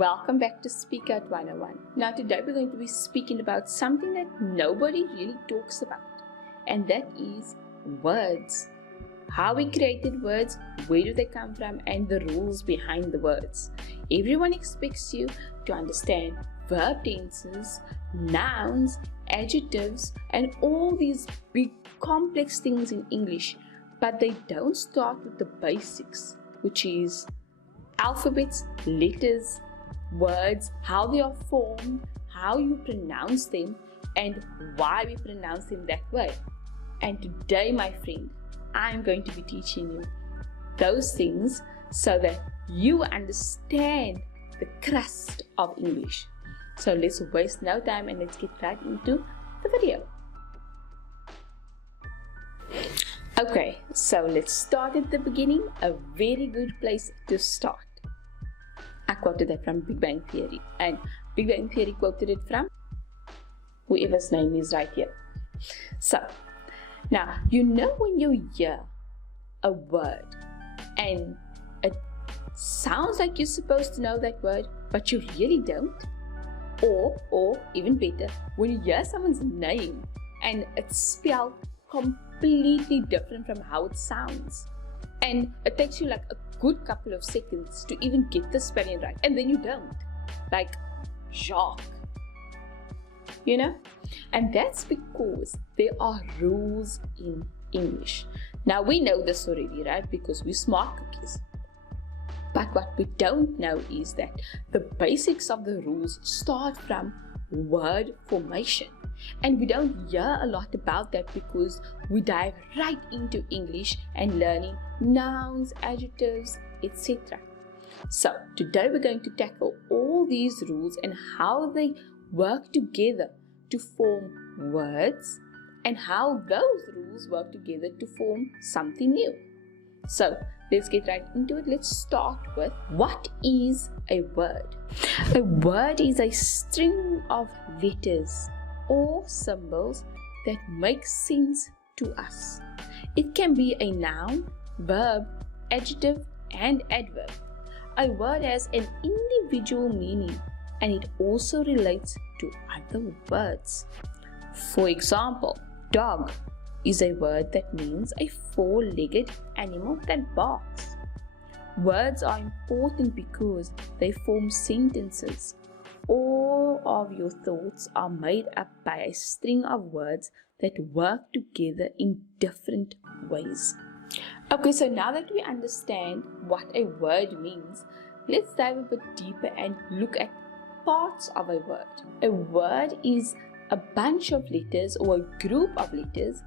Welcome back to Speak Out 101. Now today we're going to be speaking about something that nobody really talks about, and that is words. How we created words, where do they come from, and the rules behind the words. Everyone expects you to understand verb tenses, nouns, adjectives, and all these big complex things in English, but they don't start with the basics, which is alphabets, letters, words, how they are formed, how you pronounce them, and why we pronounce them that way. And today, my friend, I'm going to be teaching you those things so that you understand the crust of English. So let's waste no time and let's get right into the video. Okay, so let's start at the beginning. A very good place to start. I quoted that from Big Bang Theory, and Big Bang Theory quoted it from whoever's name is right here. So, now, you know when you hear a word and it sounds like you're supposed to know that word, but you really don't? Or even better, when you hear someone's name and it's spelled completely different from how it sounds, and it takes you like a good couple of seconds to even get the spelling right, and then you don't, like Jacques, you know. And that's because there are rules in English. Now we know this already, right, because we're smart cookies. But what we don't know is that the basics of the rules start from word formation. And we don't hear a lot about that because we dive right into English and learning nouns, adjectives, etc. So today we're going to tackle all these rules and how they work together to form words and how those rules work together to form something new. So let's get right into it. Let's start with, what is a word? A word is a string of letters or symbols that make sense to us. It can be a noun, verb, adjective, and adverb. A word has an individual meaning and it also relates to other words. For example, dog is a word that means a four-legged animal that barks. Words are important because they form sentences. All of your thoughts are made up by a string of words that work together in different ways. Okay, so now that we understand what a word means, let's dive a bit deeper and look at parts of a word. A word is a bunch of letters or a group of letters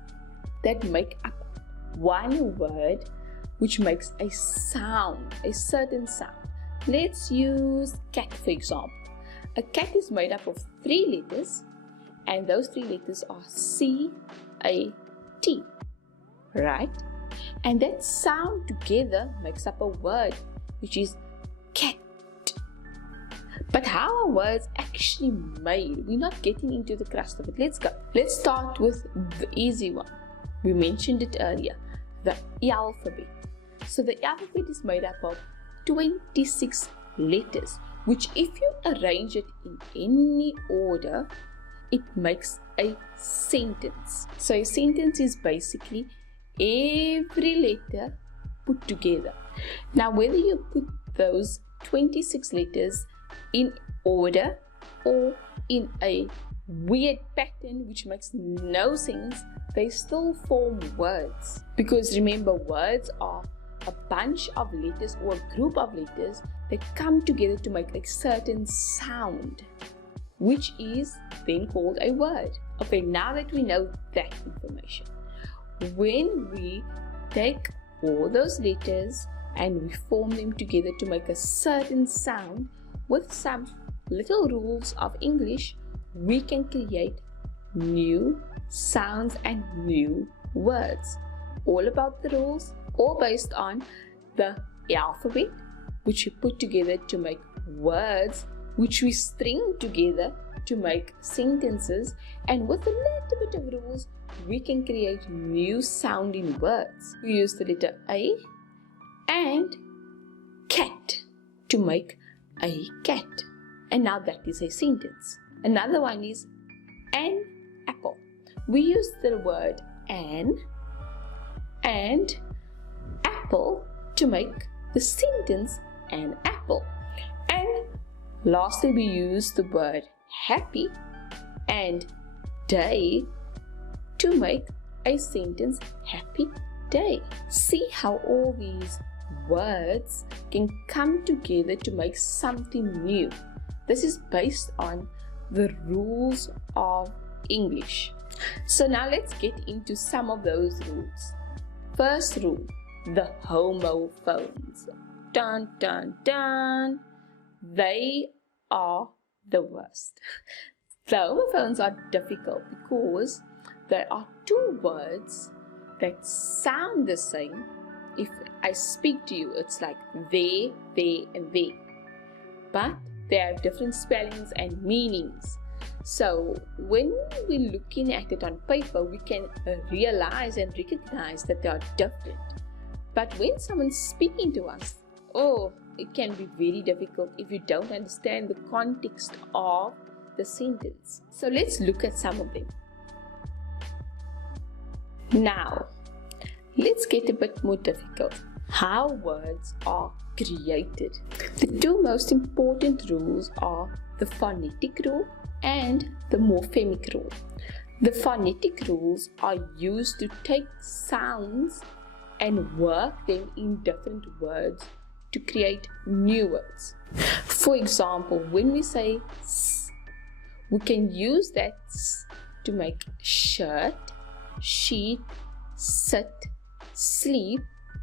that make up one word, which makes a sound, a certain sound. Let's use cat for example. A cat is made up of 3 letters, and those 3 letters are C-A-T, right? And that sound together makes up a word, which is cat. But how are words actually made? We're not getting into the crust of it. Let's go. Let's start with the easy one. We mentioned it earlier, the alphabet. So the alphabet is made up of 26 letters, which if you arrange it in any order, it makes a sentence. So a sentence is basically every letter put together. Now whether you put those 26 letters in order or in a weird pattern which makes no sense, they still form words. Because remember, words are a bunch of letters or a group of letters that come together to make a certain sound, which is then called a word. Okay, now that we know that information, when we take all those letters and we form them together to make a certain sound with some little rules of English, we can create new sounds and new words. All about the rules, all based on the alphabet, which we put together to make words, which we string together to make sentences, and with a little bit of rules, we can create new sounding words. We use the letter A and cat to make a cat. And now that is a sentence. Another one is an apple. We use the word an and apple to make the sentence an apple. And lastly, we use the word happy and day to make a sentence happy day. See how all these words can come together to make something new. This is based on the rules of English. So now let's get into some of those rules. First rule, the homophones. Dun dun dun. They are the worst. The homophones are difficult because there are two words that sound the same. If I speak to you, it's like they, and they. But they have different spellings and meanings. So when we're looking at it on paper, we can realize and recognize that they are different. But when someone's speaking to us, it can be very difficult if you don't understand the context of the sentence. So let's look at some of them. Now, let's get a bit more difficult. How words are created. The two most important rules are the phonetic rule and the morphemic rule. The phonetic rules are used to take sounds and work them in different words to create new words. For example, when we say s, we can use that s to make shirt, sheet, sit, sleep,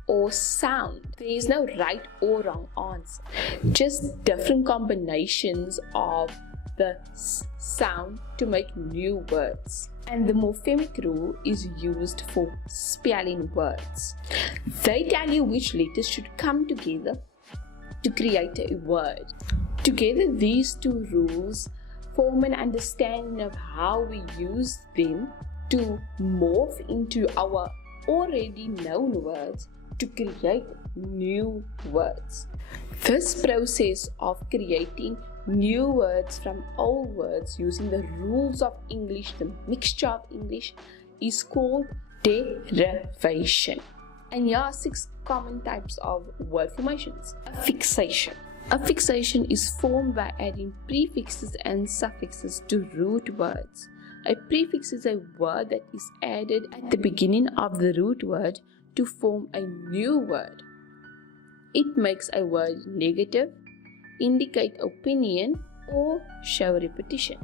or sound. There is no right or wrong answer, just different combinations of the s sound to make new words. And the morphemic rule is used for spelling words. They tell you which letters should come together to create a word. Together, these two rules form an understanding of how we use them to morph into our already known words to create new words. This process of creating new words from old words using the rules of English, the mixture of English, is called derivation. And here are 6 common types of word formations. Affixation. Affixation is formed by adding prefixes and suffixes to root words. A prefix is a word that is added at the beginning of the root word to form a new word. It makes a word negative, indicate opinion, or show repetition,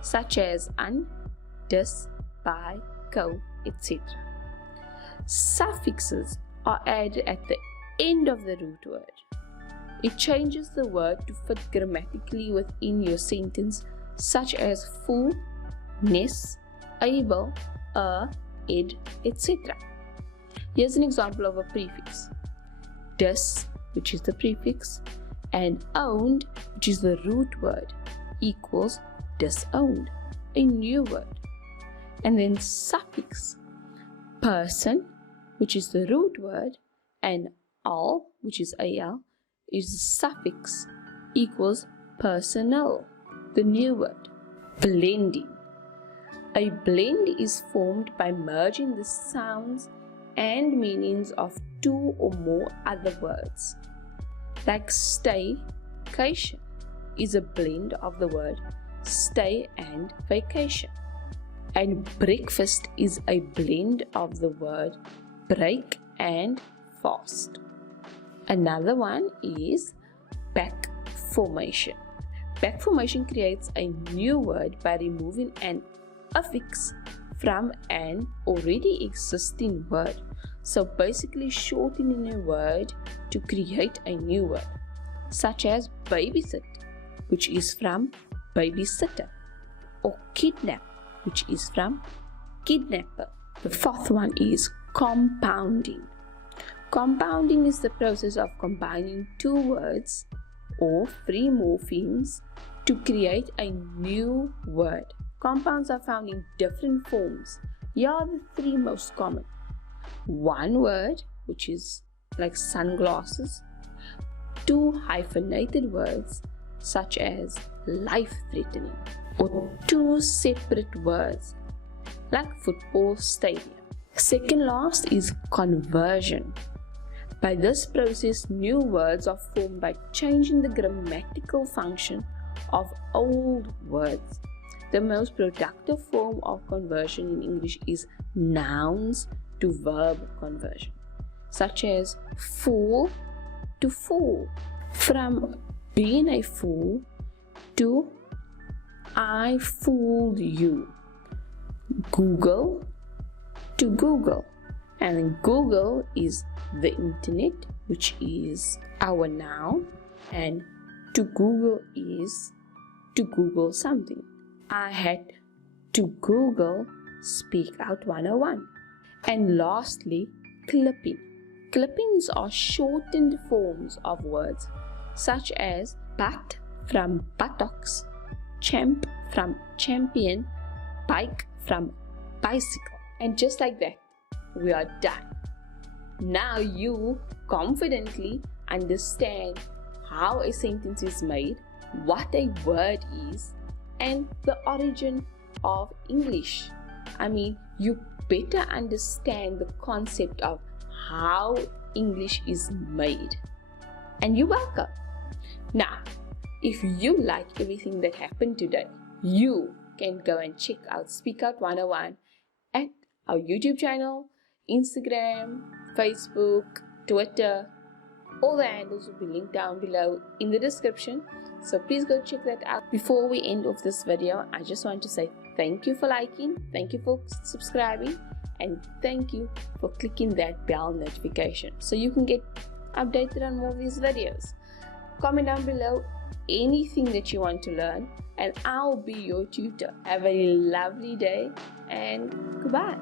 such as un, dis, by, co, etc. Suffixes are added at the end of the root word. It changes the word to fit grammatically within your sentence, such as full, ness, able, ed, etc. Here's an example of a prefix. Dis, which is the prefix, and owned, which is the root word, equals disowned, a new word. And then suffix, person, which is the root word, and al, which is al, is the suffix, equals personal, the new word. Blending. A blend is formed by merging the sounds and meanings of 2 or more other words. Like staycation is a blend of the word stay and vacation. And breakfast is a blend of the word break and fast. Another one is back formation. Back formation creates a new word by removing an affix from an already existing word. So basically shortening a word to create a new word, such as babysit, which is from babysitter, or kidnap, which is from kidnapper. The 4th one is compounding. Compounding is the process of combining 2 words or 3 morphemes to create a new word. Compounds are found in different forms. Here are the 3 most common. One word, which is like sunglasses. two hyphenated words such as life-threatening, or two separate words like football stadium. Second last is conversion. By this process, new words are formed by changing the grammatical function of old words. The most productive form of conversion in English is nouns to verb conversion, such as fool to fool. From being a fool to I fooled you. Google to Google. And Google is the internet, which is our noun, and to Google is to Google something. I had to Google Speak Out 101. And lastly, clipping. Clippings are shortened forms of words such as butt from buttocks, champ from champion, bike from bicycle. And just like that, we are done. Now you confidently understand how a sentence is made, what a word is, and the origin of English. I mean, you better understand the concept of how English is made. And you're welcome. Now, if you like everything that happened today, you can go and check out Speak Out 101 at our YouTube channel, Instagram, Facebook, Twitter. All the handles will be linked down below in the description, so please go check that out. Before we end off this video, I just want to say thank you for liking, thank you for subscribing, and thank you for clicking that bell notification so you can get updated on more of these videos. Comment down below anything that you want to learn, and I'll be your tutor. Have a lovely day and goodbye.